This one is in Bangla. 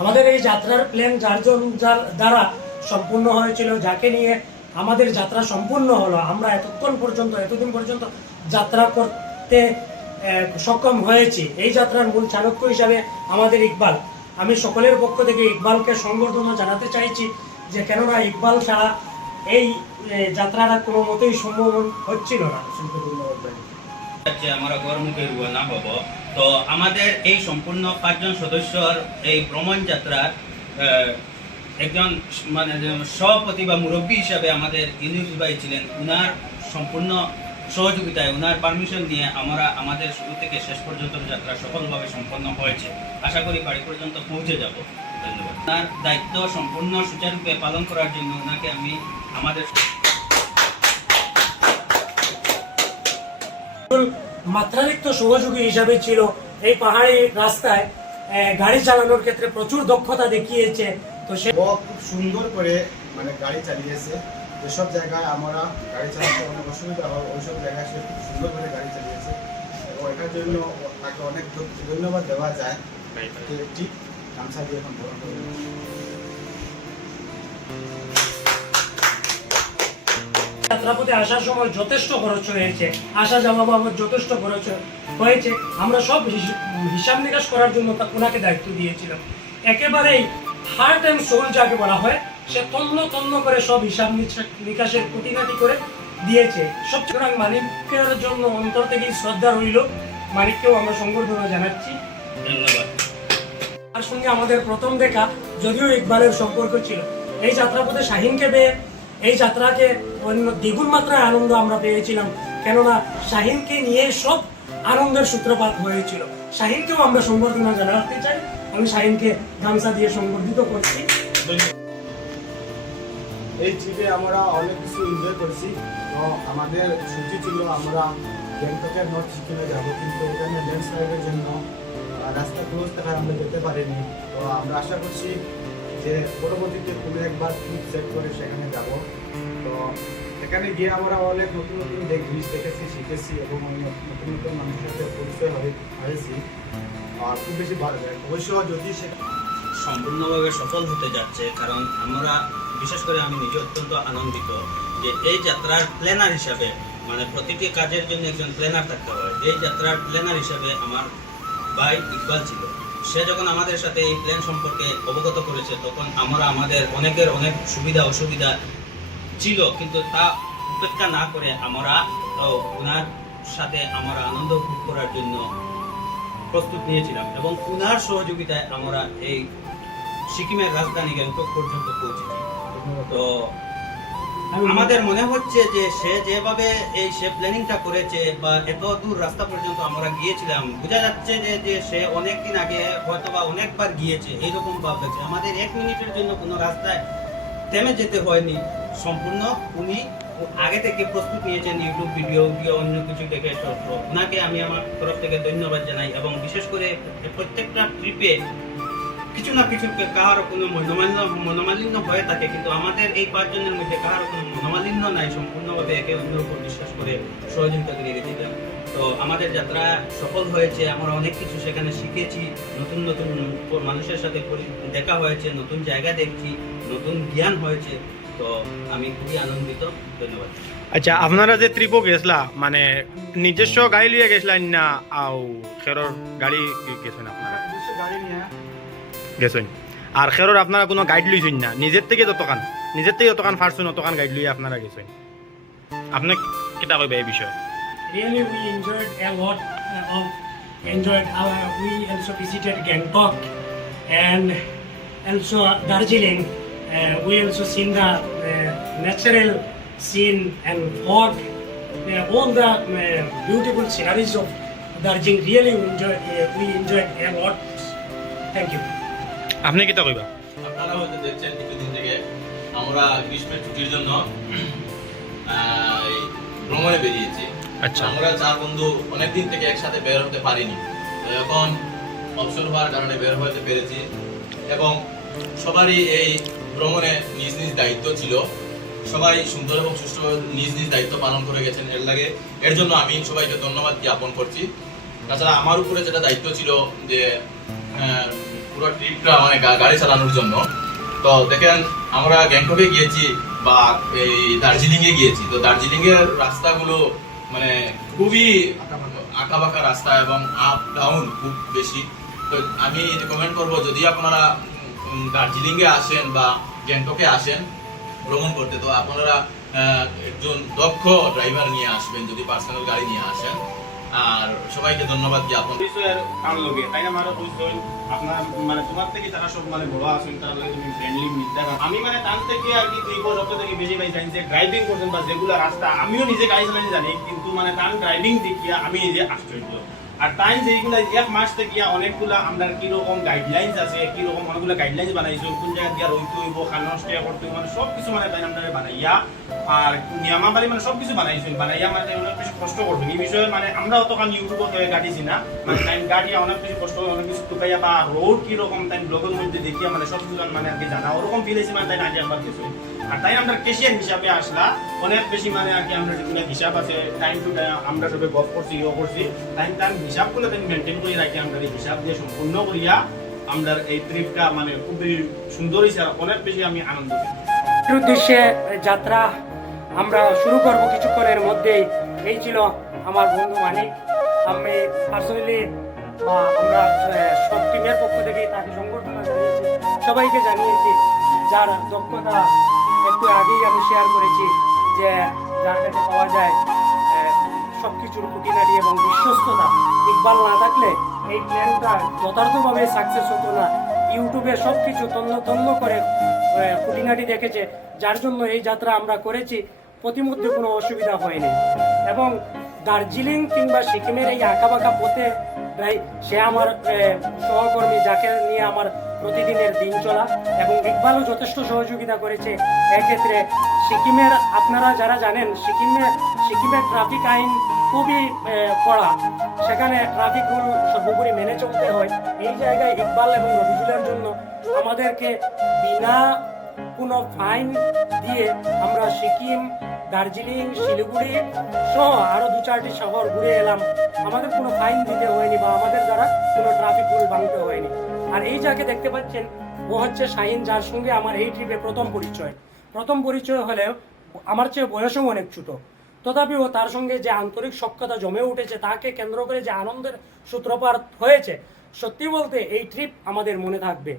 আমাদের এই যাত্রার প্ল্যান যার দ্বারা সম্পূর্ণ হয়েছিল, যাকে নিয়ে আমাদের যাত্রা সম্পূর্ণ হলো, আমরা এতদিন পর্যন্ত যাত্রা করতে সক্ষম হয়েছি। এই যাত্রার মূল চালক হিসাবে আমাদের ইকবাল। আমি সকলের পক্ষ থেকে ইকবালকে সংবর্ধনা জানাতে চাইছি, যে কেননা ইকবাল ছাড়া এই যাত্রাটা কোনো মতেই সম্ভব হচ্ছিল না। আমরা গর্মুখে না হব। তো আমাদের এই সম্পূর্ণ 5 জন সদস্যর এই ভ্রমণ যাত্রার একজন মানে সভাপতি বা মুরব্বী হিসাবে আমাদের ইউনুস ভাই ছিলেন। উনার সম্পূর্ণ সহযোগিতায়, উনার পারমিশন নিয়ে আমরা আমাদের শুরু থেকে শেষ পর্যন্ত যাত্রা সফলভাবে সম্পন্ন হয়েছে। আশা করি বাড়ি পর্যন্ত পৌঁছে যাব। ধন্যবাদ। তার দায়িত্ব সম্পূর্ণ সুচারুরূপে পালন করার জন্য ওনাকে আমি আমাদের মাত্রাতিরিক্ত সহযোগী হিসাবে ছিল। এই পাহাড়ি রাস্তায় গাড়ি চালানোর ক্ষেত্রে প্রচুর দক্ষতা দেখিয়েছে। তো সে খুব সুন্দর করে মানে গাড়ি চালিয়েছে। যেসব জায়গায় আমরা গাড়ি চালাতে অনেক অসুবিধা হয়, ওইসব জায়গায় সে খুব সুন্দর করে গাড়ি চালিয়েছে এবং এটার জন্য তাকে অনেক ধন্যবাদ দেওয়া যায়। একটি গামছা দিয়ে এখন বরণ করে যাত্রাপথে আসার সময় যথেষ্ট খরচ হয়েছে, আসা যাওয়া বাবদ যথেষ্ট খরচ হয়েছে। আমরা সব হিসাব নিকাশ করার জন্য ওনাকে দায়িত্ব দিয়েছিলাম। একেবারেই হার্ট অ্যান্ড সোল যাকে বলা হয়, সে তন্ন করে সব হিসাব নিকাশের খুঁটিনাটি করে দিয়েছে। সুতরাং মালিকের জন্য অন্তর থেকেই শ্রদ্ধা রইল। মালিককেও আমরা সংবর্ধনা জানাচ্ছি। ধন্যবাদ। তার সঙ্গে আমাদের প্রথম দেখা, যদিও ইকবালের সম্পর্ক ছিল। এই যাত্রাপথে শাহিনকে পেয়ে এই যাত্রাকে অন্য দ্বিগুণ মাত্রায় আনন্দ আমরা পেয়েছিলাম, কেননা শাহিনকে নিয়ে সব আনন্দের সূত্রপাত হয়েছিল। শাহিনকেও আমরা সংবর্ধনা জানাতে চাই। আমি শাহিনকে গামছা দিয়ে সংবর্ধিত করছি। এই ট্রিপে আমরা অনেক কিছু এনজয় করেছি। তো আমাদের ছুটি ছিল, আমরা গ্যাংটকের নর্থ সিকিমে যাবো, কিন্তু এখানে ল্যান্ডস্লাইডের জন্য রাস্তা ক্লোজ থাকায় আমরা যেতে পারিনি। তো আমরা আশা করছি যে পরবর্তীতে কোনো একবার ট্রিপ সেট করে সেখানে যাব। তো এখানে গিয়ে আমরা অনেক নতুন নতুন জিনিস দেখেছি, শিখেছি এবং নতুন নতুন মানুষের সাথে পরিচয় হয়েছি। আর খুব বেশি ভালো লাগে অবশ্য যদি সে সম্পূর্ণভাবে সফল হতে যাচ্ছে, কারণ আমরা বিশেষ করে আমি নিজে অত্যন্ত আনন্দিত যে এই যাত্রার প্ল্যানার হিসাবে, মানে প্রতিটি কাজের জন্য একজন প্ল্যানার থাকতে হয়। এই যাত্রার প্ল্যানার হিসাবে আমার ভাই ইকবাল ছিল। সে যখন আমাদের সাথে এই প্ল্যান সম্পর্কে অবগত করেছে, তখন আমরা আমাদের অনেকের অনেক সুবিধা অসুবিধা ছিল, কিন্তু তা উপেক্ষা না করে আমরা ওনার সাথে আমরা আনন্দ ভোগ করার জন্য প্রস্তুত নিয়েছিলাম এবং উনার সহযোগিতায় আমরা এই সিকিমের রাজধানী গ্যাংটক পর্যন্ত পৌঁছেছি। তো আমাদের মনে হচ্ছে যে সে যেভাবে সে প্ল্যানিংটা করেছে বা এত দূর রাস্তা পর্যন্ত আমরা গিয়েছিলাম, বোঝা যাচ্ছে যে সে অনেকদিন আগে হয়তো বা অনেকবার গিয়েছে এইরকম ভাবছে। আমাদের 1 মিনিটের জন্য কোনো রাস্তায় থেমে যেতে হয়নি। সম্পূর্ণ উনি আগে থেকে প্রস্তুত নিয়েছেন, ইউটিউব ভিডিও অন্য কিছু দেখে। ওনাকে আমি আমার তরফ থেকে ধন্যবাদ জানাই এবং বিশেষ করে প্রত্যেকটা ট্রিপে কিছু না কিছু কাহারও কোনো মনোমালিন্য হয়ে থাকে, কিন্তু আমাদের এই 5 জনের মধ্যে কাহারও কোনো মনোমালিন্য নাই। সম্পূর্ণভাবে একে অন্যের উপর বিশ্বাস করে সহযোগিতা করে গেছিলাম। তো আমাদের যাত্রা সফল হয়েছে, আমরা অনেক কিছু সেখানে শিখেছি, নতুন নতুন মানুষের সাথে দেখা হয়েছে, নতুন জায়গা দেখছি, নতুন জ্ঞান হয়েছে। তো আমি খুবই আনন্দিত। ধন্যবাদ। আচ্ছা, আপনারা যে ট্রিপও গেছলা, মানে নিজস্ব গাড়ি লিয়ে গেছলেন না আও খেরর গাড়ি গেছেন? আপনারা নিজস্ব গাড়ি নিয়ে গেছেন, আর খেরর আপনারা কোনো গাইড লইছেন না? নিজের থেকে যতখান পারছেন অতখান গাইড লইয়া আপনারা গেছেন। আপনি কিতা কইবে এই বিষয়ে? Really, we enjoyed a lot we also visited Gangtok and also Darjeeling. We also seen the natural scene and fog, all the beautiful sceneries of Darjeeling. Really, we enjoyed a lot. Thank you. আপনি কিতা কইবা? আপনারা হয়তো দেখছেন কিছুদিন থেকে আমরা গ্রীষ্মের ছুটির জন্য ভ্রমণে বেরিয়েছি। আচ্ছা, আমরা 4 বন্ধু অনেকদিন থেকে একসাথে বের হতে পারিনি, তো এখন অবসর হওয়ার কারণে বের হতে পেরেছি এবং সবারই এই ভ্রমণে নিজ নিজ দায়িত্ব ছিল। সবাই সুন্দর এবং সুষ্ঠুভাবে নিজ নিজ দায়িত্ব পালন করে গেছেন। এর জন্য আমি সবাইকে ধন্যবাদ জ্ঞাপন করছি। তাছাড়া আমার উপরে যেটা দায়িত্ব ছিল যে পুরো ট্রিপটা মানে গাড়ি চালানোর জন্য। তো দেখেন আমরা গ্যাংটকে গিয়েছি বা এই দার্জিলিং এ গিয়েছি, তো দার্জিলিং এর রাস্তাগুলো মানে খুবই আঁকাবাঁকা রাস্তা এবং আপ ডাউন খুব বেশি। তো আমি রেকমেন্ড করবো যদি আপনারা দার্জিলিং এ আসেন বা গ্যাংটকে আসেন ভ্রমণ করতে, তো আপনারা একজন দক্ষ ড্রাইভার নিয়ে আসবেন যদি পার্সোনাল গাড়ি নিয়ে আসেন। আর সবাইকে ধন্যবাদ জ্ঞাপন। পরিচয়ের কার লগে তাই না মারা পরিচয় আপনার মানে তোমার থেকে তারা সব মানে বড় আছেন, তার লগে তুমি ফ্রেন্ডলি মিলতে পারো। আমি মানে তার থেকে আর কি 2 বছর থেকে বেশি ভাই জানি যে ড্রাইভিং করছেন বা যেগুলো রাস্তা আমিও নিজে গাড়ি চালাতে জানি, কিন্তু মানে তার ড্রাইভিং দেখিয়া আমি নিজে আশ্চর্য। আর তাই যেগুলো 1 মাস থেকে অনেকগুলা আমরা কিরকম গাইডলাইন্স আছে, কিরকম অনেকগুলো গাইডলাইন্স বানাইছো, কোন জায়গা দিয়ে রইতে হইব, খানা স্টে করতে হইব, মানে সব কিছু মানে তাই আমরা বানাইয়া আর নিয়মাবলী মানে সব কিছু বানাইছেন, বানাইয়া মানে অনেক বেশি কষ্ট করবেন এই বিষয়ে। মানে আমরা অতখানি ইউটিউবত হয়ে গাড়িছি না, মানে টাইম গাড়িয়া অনেক বেশি কষ্ট অনেক কিছু টুকাইয়া বা রোড কিরকম টাইম ব্লগের মধ্যে দেখিয়া মানে সব কিছু মানে আর কি জানা ওরকম ফিল হয়েছে, মানে তাই আগে একবার কিছু। আর তাই আমরা কেশিয়ার হিসাবে আসলা অনেক বেশি মানে আর কি আমরা যেগুলো হিসাব আছে টাইম টু টাইম আমরা সবে গপ করছি ইয়ে করছি, টাইম টাইম হিসাবগুলো তাই মেনটেন করে রাখি আমরা এই হিসাব দিয়ে সম্পূর্ণ করিয়া আমরা এই ট্রিপটা মানে খুবই সুন্দর হয়েছে, অনেক বেশি আমি আনন্দ পেয়েছি। এর উদ্দেশ্যে যাত্রা আমরা শুরু করব কিছুক্ষণের মধ্যেই। এই ছিল আমার বন্ধু মানিক। আমি পার্সোনালি বা আমরা সব টিমের পক্ষ থেকে তাকে সংবর্ধনা জানিয়েছি, সবাইকে জানিয়েছি। যার দক্ষতা একটু আগেই আমি শেয়ার করেছি যে যার কাছে পাওয়া যায় সব কিছুর খুঁটিনাটি এবং বিশ্বস্ততা, ইকবাল না থাকলে এই প্ল্যানটা যথার্থভাবে সাকসেস হতো না। ইউটিউবে সব কিছু তন্ন তন্ন করে খুঁটিনাটি দেখেছে, যার জন্য এই যাত্রা আমরা করেছি, প্রতিমধ্যে কোনো অসুবিধা হয়নি। এবং দার্জিলিং কিংবা সিকিমের এই আঁকাবাঁকা পথে প্রায় সে আমার সহকর্মী, যাকে নিয়ে আমার প্রতিদিনের দিন চলা, এবং ইকবালও যথেষ্ট সহযোগিতা করেছে এক্ষেত্রে। সিকিমের আপনারা যারা জানেন সিকিমের ট্রাফিক আইন খুবই কড়া, সেখানে ট্রাফিক রুল সর্বোপরি মেনে চলতে হয়। এই জায়গায় ইকবাল এবং রবিজুলের জন্য আমাদেরকে বিনা কোনো ফাইন দিয়ে আমরা সিকিম, দার্জিলিং, শিলিগুড়ি সহ আরো 2-4টি শহর ঘুরে এলাম। আমাদের কোনো ফাইন দিতে হয়নি বা আমাদের দ্বারা কোনো ট্রাফিক রুল ভাঙতে হয়নি। আর এই যাকে দেখতে পাচ্ছেন ও হচ্ছে শাহিন, যার সঙ্গে আমার এই ট্রিপে প্রথম পরিচয় হলেও আমার চেয়ে বয়সও অনেক ছোট, তথাপিও তার সঙ্গে যে আন্তরিক সখ্যতা জমে উঠেছে, তাকে কেন্দ্র করে যে আনন্দের সূত্রপাত হয়েছে, সত্যি বলতে এই ট্রিপ আমাদের মনে থাকবে।